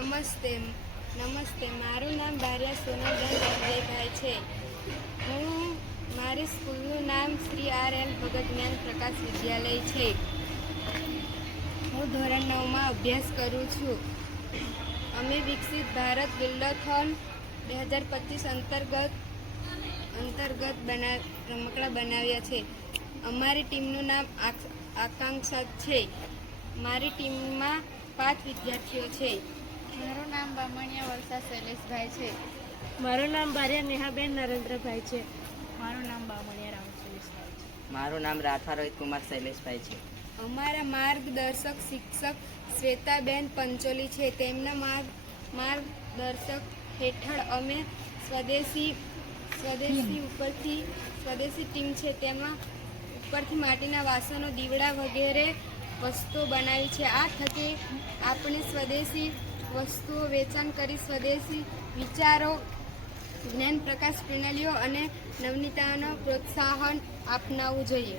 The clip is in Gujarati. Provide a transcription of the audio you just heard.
નમસ્તે. મારું નામ બારિયા સોનલબેન રજનીભાઈ છે. મારી સ્કૂલનું નામ શ્રી R.L. ભગત જ્ઞાન પ્રકાશ વિદ્યાલય છે. હું ધોરણ 9માં અભ્યાસ કરું છું. અમે વિકસિત ભારત બિલ્ડોથોન 2025 અંતર્ગત રમકડાં બનાવ્યા છે. અમારી ટીમનું નામ આકાંક્ષા છે. મારી ટીમમાં 5 વિદ્યાર્થીઓ છે. મારું નામ બામણિયા વરસા શૈલેષભાઈ છે. મારું નામ બારિયા નેહાબેન નરેન્દ્રભાઈ છે. મારું નામ બામણિયા રામ શૈલેષભાઈ છે. મારું નામ રાઠવા રોહિત કુમાર શૈલેષભાઈ છે. અમારા માર્ગદર્શક શિક્ષક શ્વેતાબેન પંચોલી છે. તેમના માર્ગદર્શક હેઠળ અમે સ્વદેશી ટીમ છે. તેમાં ઉપરથી માટીના વાસણો, દીવડા વગેરે વસ્તુઓ બનાવી છે. આ થકી આપણે સ્વદેશી વસ્તુઓ વેચાણ કરી સ્વદેશી વિચારો, જ્ઞાન પ્રકાશ પ્રણાલીઓ અને નવનીતાનો પ્રોત્સાહન અપનાવવું જોઈએ.